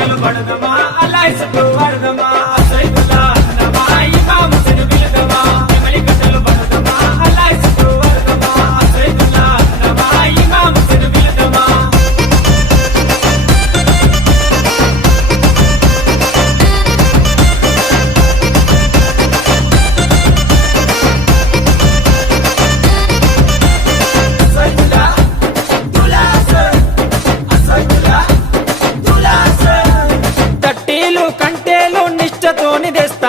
కట్టలు పడదమా అలా ఇసుకు పడదమా సైదులా అన్నమా ఇమాము సిను బిలదమా నెమలి కట్టలు పడదమా అలా ఇసుకు పడదమా సైదులా అన్నమా ఇమాము సిను బిలదమా తట్టీలు కంటేలు నిష్టతోని తెస్తా